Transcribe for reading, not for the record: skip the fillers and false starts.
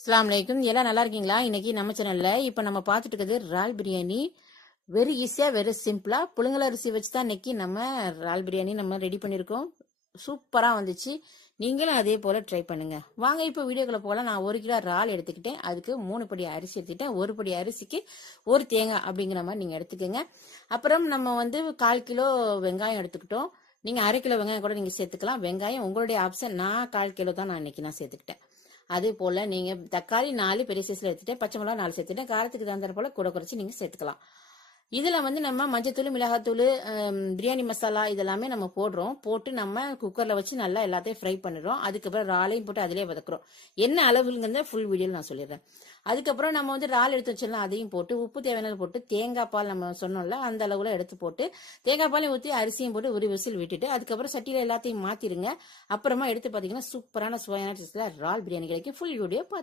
அஸ்ஸலாமு அலைக்கும். எல்லாம் நல்லா இருக்கீங்களா? இன்னைக்கு நம்ம சேனல்ல இப்ப நம்ம பார்த்துட்டு இருக்கிறது இறால் பிரியாணி. வெரி ஈஸியா வெரி சிம்பிளா புழுங்கல் அரிசி வச்சு தான் இன்னைக்கு நம்ம இறால் பிரியாணி நம்ம ரெடி பண்ணியிருக்கோம். சூப்பரா வந்துச்சு. நீங்களும் அதே போல ட்ரை பண்ணுங்க. வாங்க இப்போ வீடியோக்குள்ள போகலாம். நான் 1 கிலோ இறால் எடுத்துக்கிட்டேன். அதுக்கு 3 படி அரிசி எடுத்துக்கிட்டேன். 1 படி அரிசிக்கு 1 தேங்காய் அப்படிங்கிற மாதிரி நீங்க எடுத்துக்கோங்க. அப்புறம் நம்ம 1/4 கிலோ வெங்காயம் எடுத்துக்கிட்டோம். நீங்க 1/2 கிலோ வெங்காயம் கூட நீங்க சேர்த்துக்கலாம். வெங்காயம் உங்களுடைய ஆப்ஷன். நான் 1/4 கிலோ தான் நான் இன்னைக்கு சேர்த்துக்கிட்டேன். அதே போல நீங்க தக்காளி 4 பெரிய சைஸ்ல எடுத்துட்டேன். பச்சை மிளகா 4 சேர்த்துட்டேன். காரத்துக்கு தகுந்த போல கூட குறைச்சி நீங்க சேர்த்துக்கலாம். இதுல நம்ம மஞ்சத்தூள், மிளகாத்தூள், பிரியாணி மசாலா இதெல்லாமே நம்ம போடுறோம். போட்டு நம்ம குக்கர்ல வச்சு நல்லா எல்லாத்தையும் ஃப்ரை பண்ணிடுறோம். அதுக்கப்புறம் இறாலையும் போட்டு அதிலே வதக்குறோம். என்ன அளவுங்கிறத ஃபுல் வீடியோல நான் சொல்லிடுறேன். அதுக்கப்புறம் நம்ம இறால் எடுத்து வச்சிடலாம். அதையும் போட்டு உப்பு தேவையான போட்டு தேங்காய் பால் நம்ம சொன்னோம்ல அந்த அளவுல எடுத்து போட்டு தேங்காய் பாலையும் ஊற்றி அரிசியும் போட்டு ஒரு விசில் விட்டுட்டு அதுக்கப்புறம் சட்டியில எல்லாத்தையும் மாத்திருங்க. அப்புறமா எடுத்து பாத்தீங்கன்னா சூப்பரான சுவையான இறால் பிரியாணி கிடைக்கும். ஃபுல் வீடியோ பார்த்து